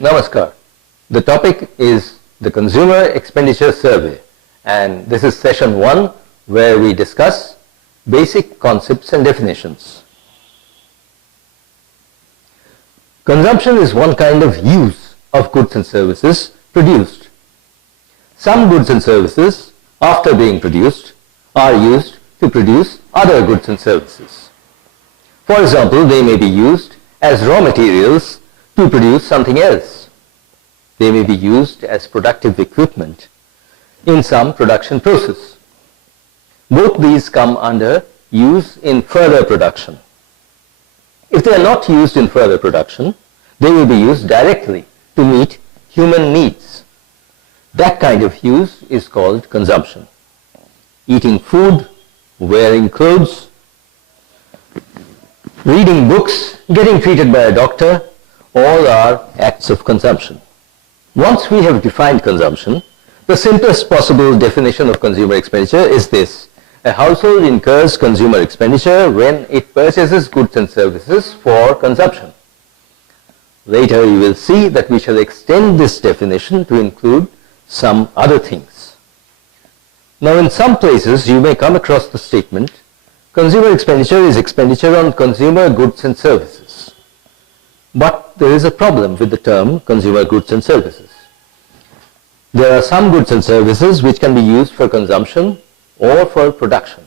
Namaskar. The topic is the Consumer Expenditure Survey, and this is session 1 where we discuss basic concepts and definitions. Consumption is one kind of use of goods and services produced. Some goods and services, after being produced, are used to produce other goods and services. For example, they may be used as raw materials to produce something else. They may be used as productive equipment in some production process. Both these come under use in further production. If they are not used in further production, they will be used directly to meet human needs. That kind of use is called consumption. Eating food, wearing clothes, reading books, getting treated by a doctor, all are acts of consumption. Once we have defined consumption, the simplest possible definition of consumer expenditure is this. A household incurs consumer expenditure when it purchases goods and services for consumption. Later you will see that we shall extend this definition to include some other things. Now in some places you may come across the statement, consumer expenditure is expenditure on consumer goods and services. But there is a problem with the term consumer goods and services. There are some goods and services which can be used for consumption or for production.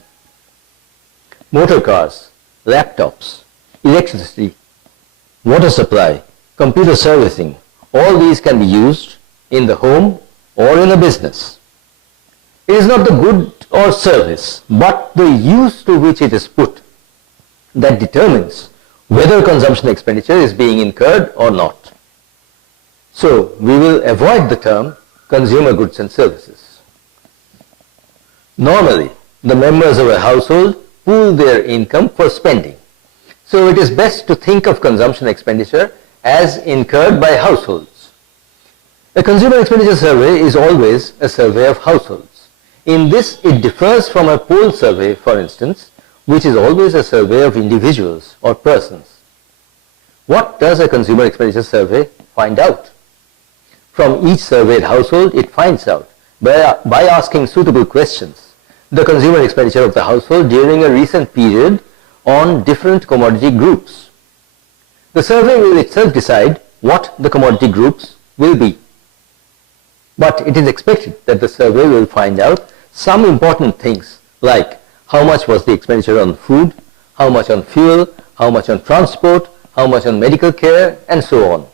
Motor cars, laptops, electricity, water supply, computer servicing, all these can be used in the home or in a business. It is not the good or service, but the use to which it is put that determines whether consumption expenditure is being incurred or not. So, we will avoid the term consumer goods and services. Normally, the members of a household pool their income for spending. So, it is best to think of consumption expenditure as incurred by households. A consumer expenditure survey is always a survey of households. In this, it differs from a poll survey, for instance, which is always a survey of individuals or persons. What does a consumer expenditure survey find out? From each surveyed household, it finds out, by asking suitable questions, the consumer expenditure of the household during a recent period on different commodity groups. The survey will itself decide what the commodity groups will be. But it is expected that the survey will find out some important things like how much was the expenditure on food, how much on fuel, how much on transport, how much on medical care, and so on.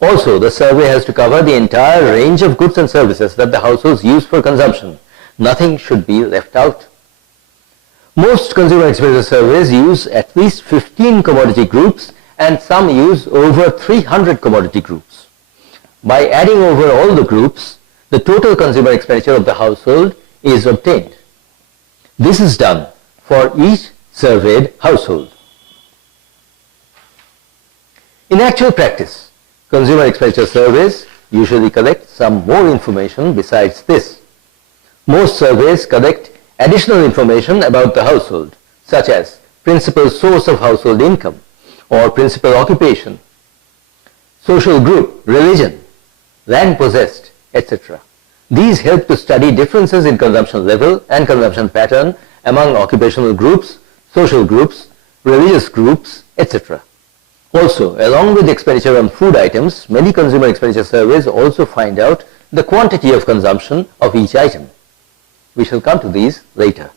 Also, the survey has to cover the entire range of goods and services that the households use for consumption. Nothing should be left out. Most consumer expenditure surveys use at least 15 commodity groups and some use over 300 commodity groups. By adding over all the groups, the total consumer expenditure of the household is obtained. This is done for each surveyed household. In actual practice, consumer expenditure surveys usually collect some more information besides this. Most surveys collect additional information about the household, such as principal source of household income or principal occupation, social group, religion, land possessed, etc. These help to study differences in consumption level and consumption pattern among occupational groups, social groups, religious groups, etc. Also, along with expenditure on food items, many consumer expenditure surveys also find out the quantity of consumption of each item. We shall come to these later.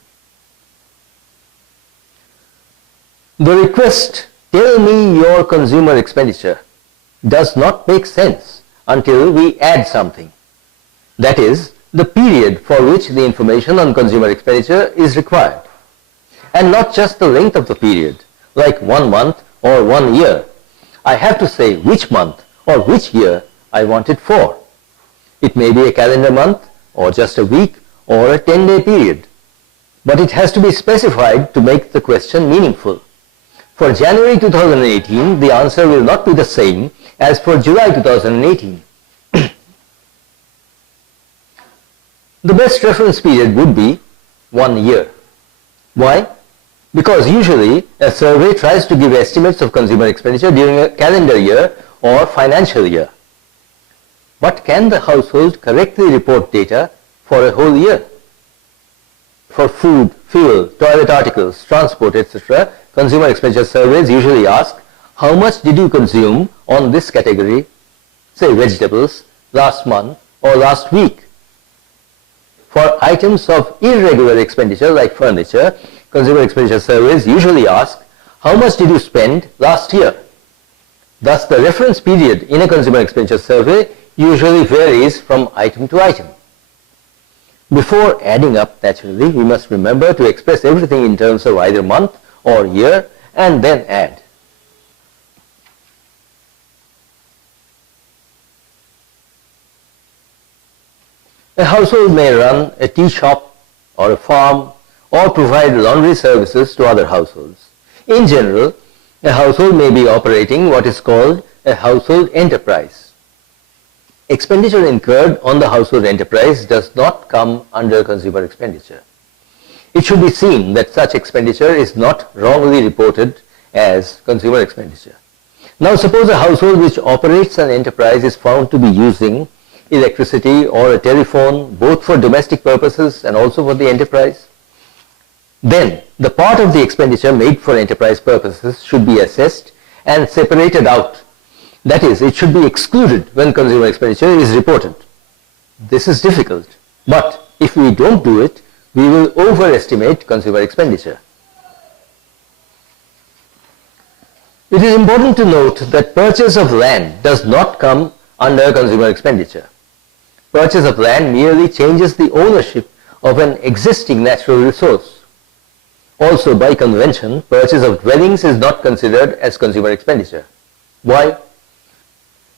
The request, "Tell me your consumer expenditure," does not make sense until we add something. That is, the period for which the information on consumer expenditure is required. And not just the length of the period, like 1 month or 1 year. I have to say which month or which year I want it for. It may be a calendar month or just a week or a 10-day period. But it has to be specified to make the question meaningful. For January 2018, the answer will not be the same as for July 2018. The best reference period would be 1 year. Why? Because usually a survey tries to give estimates of consumer expenditure during a calendar year or financial year. But can the household correctly report data for a whole year? For food, fuel, toilet articles, transport, etc., consumer expenditure surveys usually ask, how much did you consume on this category, say vegetables, last month or last week? For items of irregular expenditure like furniture, consumer expenditure surveys usually ask, how much did you spend last year? Thus, the reference period in a consumer expenditure survey usually varies from item to item. Before adding up, naturally, we must remember to express everything in terms of either month or year and then add. A household may run a tea shop or a farm or provide laundry services to other households. In general, a household may be operating what is called a household enterprise. Expenditure incurred on the household enterprise does not come under consumer expenditure. It should be seen that such expenditure is not wrongly reported as consumer expenditure. Now suppose a household which operates an enterprise is found to be using electricity or a telephone both for domestic purposes and also for the enterprise. Then the part of the expenditure made for enterprise purposes should be assessed and separated out. That is, it should be excluded when consumer expenditure is reported. This is difficult, but if we don't do it, we will overestimate consumer expenditure. It is important to note that purchase of land does not come under consumer expenditure. Purchase of land merely changes the ownership of an existing natural resource. Also, by convention, purchase of dwellings is not considered as consumer expenditure. Why?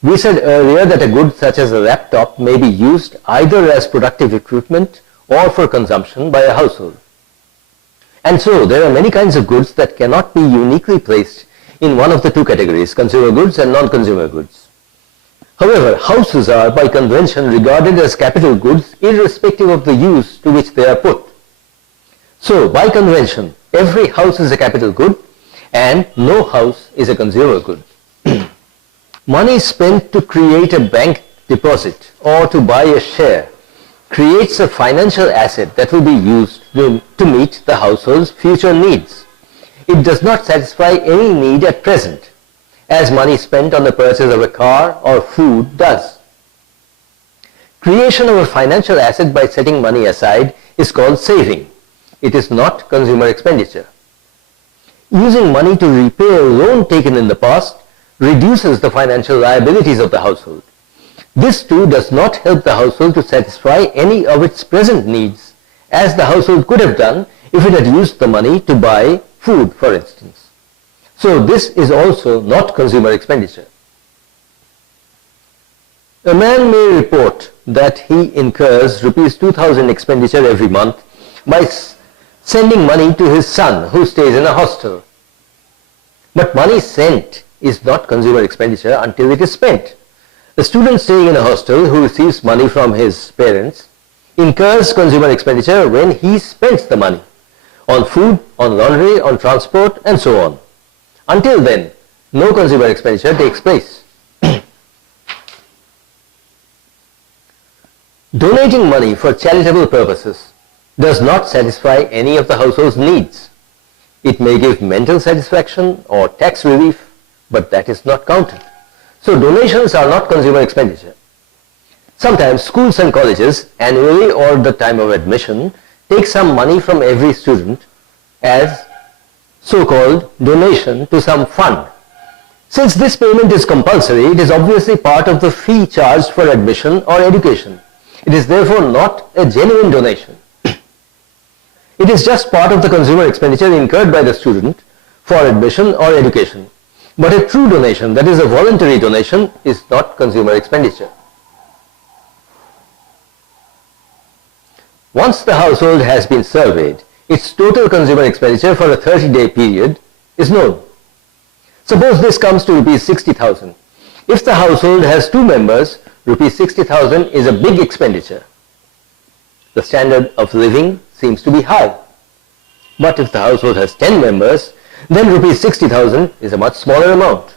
We said earlier that a good such as a laptop may be used either as productive equipment or for consumption by a household. And so, there are many kinds of goods that cannot be uniquely placed in one of the two categories, consumer goods and non-consumer goods. However, houses are by convention regarded as capital goods irrespective of the use to which they are put. So, by convention, every house is a capital good and no house is a consumer good. Money spent to create a bank deposit or to buy a share creates a financial asset that will be used to meet the household's future needs. It does not satisfy any need at present, as money spent on the purchase of a car or food does. Creation of a financial asset by setting money aside is called saving. It is not consumer expenditure. Using money to repay a loan taken in the past reduces the financial liabilities of the household. This too does not help the household to satisfy any of its present needs, as the household could have done if it had used the money to buy food, for instance. So this is also not consumer expenditure. A man may report that he incurs rupees 2000 expenditure every month by sending money to his son who stays in a hostel. But money sent is not consumer expenditure until it is spent. A student staying in a hostel who receives money from his parents incurs consumer expenditure when he spends the money on food, on laundry, on transport, and so on. Until then, no consumer expenditure takes place. Donating money for charitable purposes does not satisfy any of the household's needs. It may give mental satisfaction or tax relief, but that is not counted. So donations are not consumer expenditure. Sometimes schools and colleges, annually or the time of admission, take some money from every student as so-called donation to some fund. Since this payment is compulsory, it is obviously part of the fee charged for admission or education. It is therefore not a genuine donation. It is just part of the consumer expenditure incurred by the student for admission or education. But a true donation, that is a voluntary donation, is not consumer expenditure. Once the household has been surveyed, its total consumer expenditure for a 30-day period is known. Suppose this comes to rupees 60,000. If the household has 2 members, rupees 60,000 is a big expenditure. The standard of living seems to be high. But if the household has 10 members, then rupees 60,000 is a much smaller amount.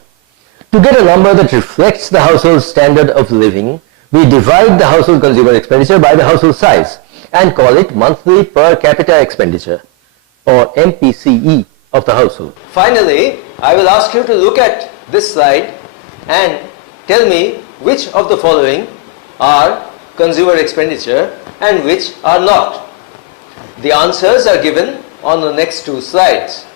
To To get a number that reflects the household standard of living, we divide the household consumer expenditure by the household size and call it monthly per capita expenditure, or MPCE, of the household. Finally, I will ask you to look at this slide and tell me which of the following are consumer expenditure and which are not. The answers are given on the next two slides.